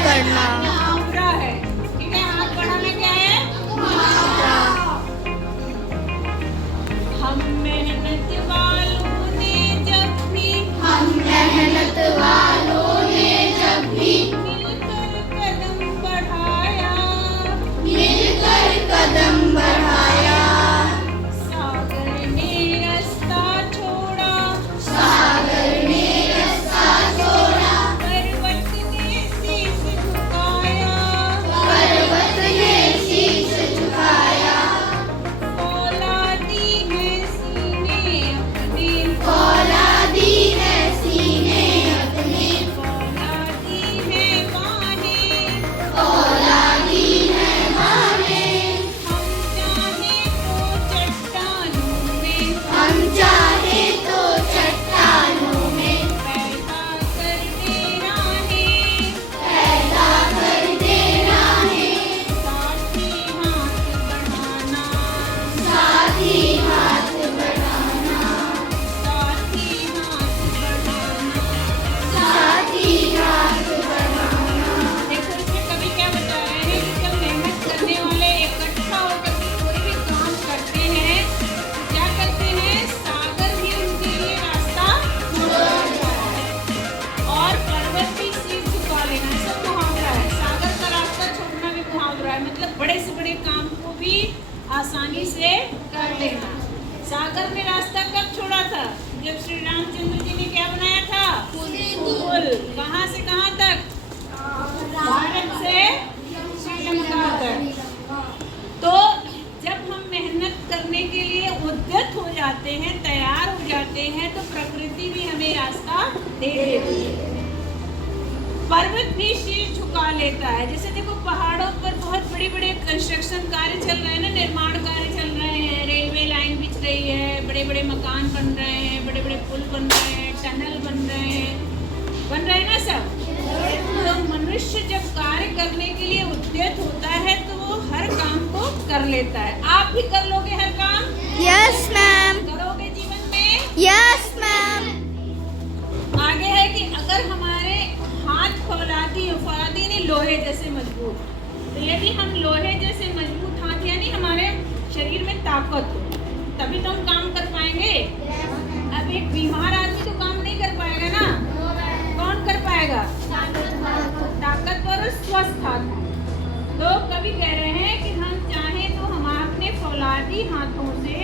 करना। मुहावरा है, ठीक है। हाथ बढ़ाना क्या है? हम मेहनत वालों ने जब भी मिलकर कदम बढ़ाया, सागर ने रास्ता छोड़ा, पर्वत ने शीश झुकाया, फौलादी है सीने अपने, फौलादी है बाहें, हम चाहे तो चट्टानों में पैदा कर दे राहें, साथी हाथ बढ़ाना, देखो इसमें कवि क्या बता रहे हैं कि जब मेहनत करने वाले इकट्ठा होकर के कोई भी काम करते हैं तो क्या करते हैं, सागर भी उनके लिए रास्ता छोड़ता है और पर्वत भी शीश झुका लेना, सब मुहावरा है। सागर का रास्ता छोड़ना भी मुहावरा है, मतलब बड़े से बड़े काम को भी आसानी से कर लेना। सागर ने रास्ता कब छोड़ा था? जब श्री रामचंद्र जी ने क्या बनाया था? पुल। कहाँ से कहाँ तक? भारत से श्रीलंका तक। तो जब हम मेहनत करने के लिए उद्यत हो जाते हैं, तैयार हो जाते हैं, तो प्रकृति भी हमें रास्ता दे देती है। पर्वत भी शीश झुका लेता है। जैसे देखो पहाड़ों पर बहुत बड़े बड़े कंस्ट्रक्शन कार्य चल रहे हैं ना, निर्माण कार्य चल रहे हैं, रेलवे लाइन बिछ रही है, बड़े बड़े मकान बन रहे हैं, बड़े बड़े पुल बन रहे हैं, टनल बन रहे हैं ना सब। तो मनुष्य जब कार्य करने के लिए उद्यत होता है तो वो हर काम को कर लेता है। आप भी कर लोगे हर काम? Yes ma'am. करोगे जीवन में? Yes ma'am. आगे है कि अगर हमारे हाथ फौलादी ने लोहे जैसे मजबूत, तो यदि हम लोहे जैसे मजबूत हाथ यानी हमारे शरीर में ताकत हो तभी तो हम काम कर पाएंगे। अब एक बीमार आदमी तो काम नहीं कर पाएगा ना, कौन कर पाएगा? ताकतवर और स्वस्थ हाथ। तो कवि कह रहे हैं कि हम चाहें तो हम अपने फौलादी हाथों से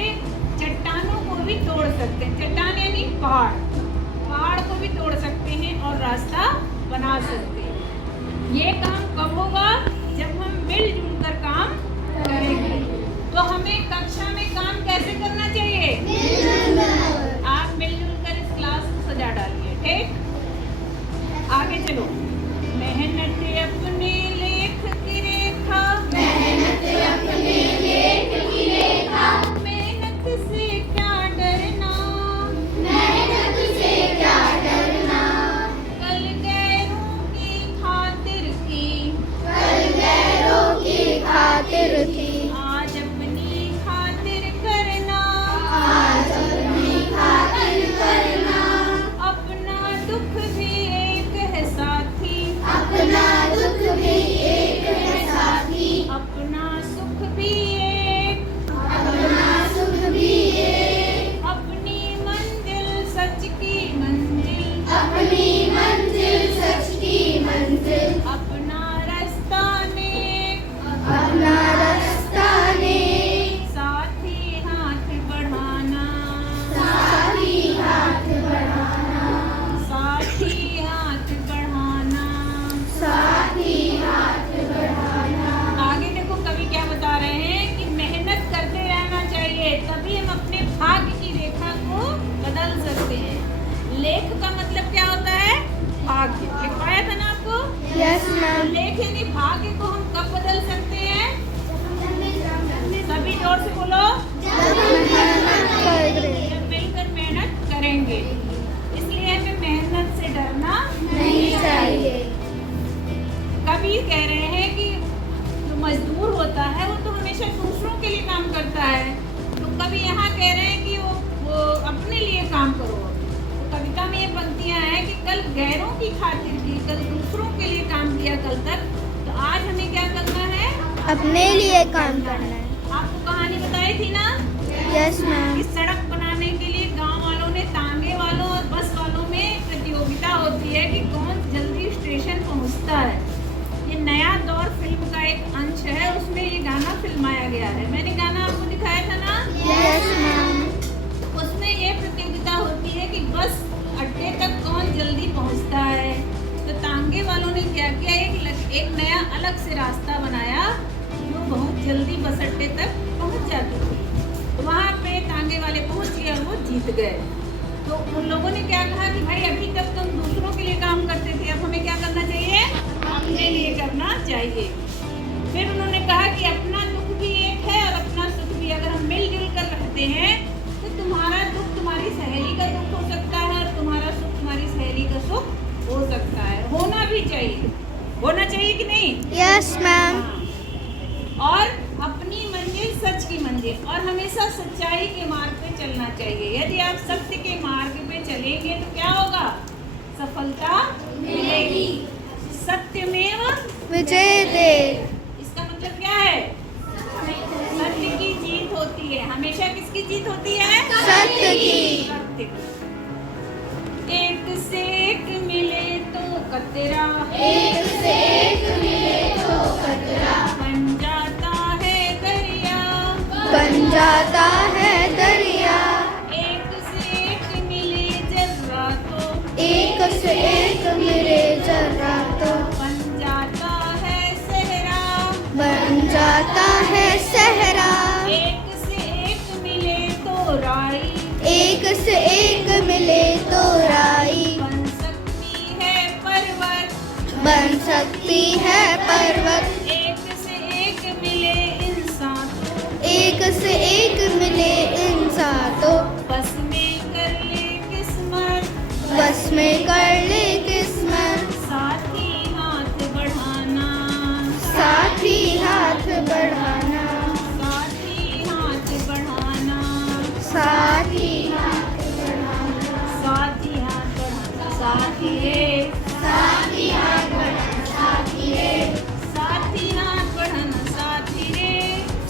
चट्टानों को भी तोड़ सकते हैं। चट्टान यानी पहाड़ को भी तोड़ सकते हैं और रास्ता बना सकते हैं। ये काम कब होगा? जब हम मिलजुल कर काम करेंगे। तो हमें कक्षा में काम कैसे करना चाहिए? आप मिलजुल कर इस क्लास को सजा डालिए, ठीक? आगे चलो। मेहनत अपने लेख की रेखा, मेहनत से क्या डरना, कल गैरों की खातिर की, आज अपनी खातिर करना, अपना दुख भी एक है साथी, अपना सुख भी एक, अपनी मंजिल सच की मंजिल, अपना रास्ता नेक, साथी हाथ बढ़ाना, आगे देखो कवि क्या बता रहे हैं कि मेहनत करते रहना चाहिए, तभी हम अपने भाग्य की रेखा को बदल सकते हैं। लेख का मतलब क्या होता है? भाग्य। लिखवाया था ना आपको? Yes ma'am. लेख यानी भाग्य को हम कब बदल सकते हैं? सभी जोर से बोलो। जब मिलकर मेहनत करेंगे। इसलिए हमें मेहनत से डरना नहीं चाहिए। कवि कह रहे हैं कि जो मजदूर होता है वो तो हमेशा दूसरों के लिए काम करता है, तो कवि यहाँ कह रहे हैं कि वो अपने लिए काम करो। तो कविता में ये पंक्तियां हैं कि कल गैरों की खातिर की, कल दूसरों के लिए काम किया कल तक, तो आज हमें क्या करना है? अपने लिए काम करना है। आपको कहानी बताई थी ना? Yes ma'am. इस सड़क बनाने के लिए गांव वालों ने, तांगे वालों और बस वालों में प्रतियोगिता होती है कि कौन जल्दी स्टेशन पहुंचता है। ये नया दौर फिल्म का एक अंश है, उसमें ये गाना फिल्माया गया है। मैंने गाना आपको दिखाया था ना? Yes ma'am. उसमें ये प्रतियोगिता होती है कि बस अड्डे तक कौन जल्दी पहुंचता है। तो तांगे वालों ने क्या किया, एक नया अलग से रास्ता बनाया जो बहुत जल्दी बस अड्डे तक पहुंच जाती थी। तो वहाँ पे तांगे वाले पहुंच गए और वो जीत गए। तो उन लोगों ने क्या कहा कि भाई अभी तक तुम दूसरों के लिए काम करते थे, अब हमें क्या करना चाहिए? अपने लिए करना चाहिए। फिर उन्होंने कहा कि अपना दुख भी एक है और अपना सुख भी। अगर हम मिलजुल कर रहते हैं तो तुम्हारा दुख तुम्हारी सहेली का दुख हो सकता है और तुम्हारा सुख तुम्हारी सहेली का सुख हो सकता है। होना भी चाहिए, होना चाहिए कि नहीं? Yes ma'am. और अपनी मंजिल सच की मंजिल, और हमेशा सच्चाई के मार्ग पे चलना चाहिए। यदि आप सत्य के मार्ग पे चलेंगे तो क्या होगा? सफलता मिलेगी। सत्यमेव विजयते। इसका मतलब क्या है? सत्य की जीत होती है। हमेशा किसकी जीत होती है? सत्य की। सत्य की। एक से एक मिले तो कतरा, एक से एक मिले तो कतरा, बन जाता है दरिया, बन जाता है दरिया। एक से एक मिले जर्रा तो, एक से एक मिले जरा तो, बन जाता है सहरा, बन जाता है सहरा। एक से एक मिले तो राई, एक से एक मिले तो राई, बन सकती है पर्वत, बन सकती है पर्वत। एक से एक मिले इंसान तो, एक से एक मिले इंसान तो, बस में कर ले किस्मत, बस में कर ले किस्मत। साथी हाथ बढ़ाना, साथी हाथ बढ़ाना, साथी हाथ बढ़ाना, साथी साथी हाथ बढ़ाना, साथी रे, साथी हाथ बढ़ाना, साथी रे, साथी हाथ बढ़ाना, साथी रे,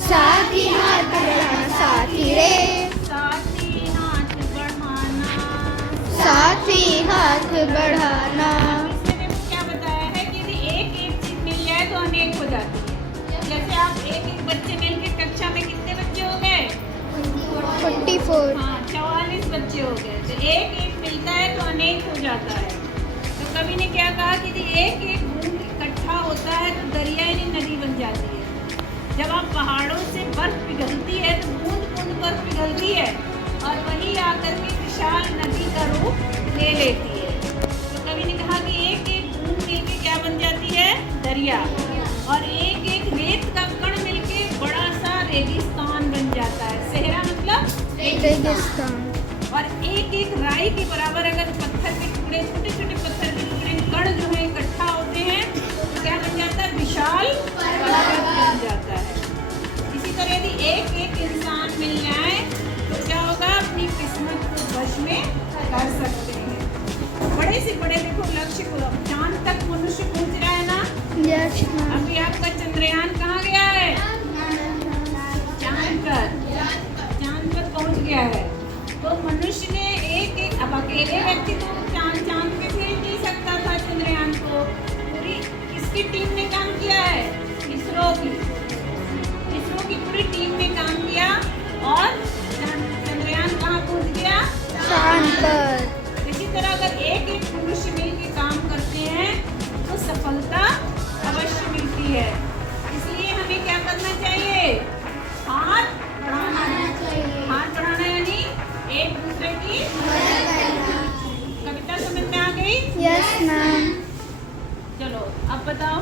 साथी हाथ बढ़ाना, साथी रे, साथी हाथ बढ़ाना। साथी हाथ बढ़ाना। इसमें देखो क्या बताया है कि यदि एक एक चीज मिल जाए तो अनेक हो जाती है। जैसे आप एक एक बच्चे मिलके कक्षा में कितने बच्चे हो गए? 44। हाँ, 44 बच्चे हो गए। तो एक एक मिलता है तो अनेक हो जाता है। तो कवि ने क्या कहा कि यदि एक एक बूंद इकट्ठा होता है तो दरिया यानी नदी बन जाती है। जब आप पहाड़ों से बर्फ पिघलती है तो बूंद बूंद बर्फ पिघलती है और वही आकर के विशाल नदी का रूप ले लेती है। तो कवि ने कहा कि एक एक बूंद मिलके क्या बन जाती है? दरिया। और एक एक रेत का कण मिलके बड़ा सा रेगिस्तान बन जाता है। सहरा मतलब रेगिस्तान। और एक एक राई के बराबर अगर पत्थर के टुकड़े, छोटे छोटे पत्थर के टुकड़े कण जो है इकट्ठा होते हैं तो क्या बन जाता है? विशाल पर्वत बन जाता है। इसी तरह यदि एक एक इंसान मिल जाए तो क्या होगा? अपनी किस्मत को वश में कर सकते हैं। बड़े से बड़े देखो लक्ष्य को, चांद तक मनुष्य पहुंच रहा है ना? Yes ma'am. अभी आपका चंद्रयान कहाँ गया है? चांद पर, चांद पर पहुंच गया है। तो मनुष्य ने एक एक, अब अकेले व्यक्ति तो चांद पे भेज नहीं सकता था चंद्रयान को। पूरी किसकी टीम ने काम किया है? इसरो की पूरी टीम ने काम किया और चंद्रयान कहाँ पहुंच गया? चांद पर। इसी तरह अगर एक एक मनुष्य मिलकर काम करते हैं तो सफलता अवश्य मिलती है। इसलिए हमें क्या करना चाहिए? हाथ बढ़ाना चाहिए। हाथ बढ़ाना यानी एक दूसरे की कविता समझ में आ गई? Yes ma'am. चलो अब बताओ।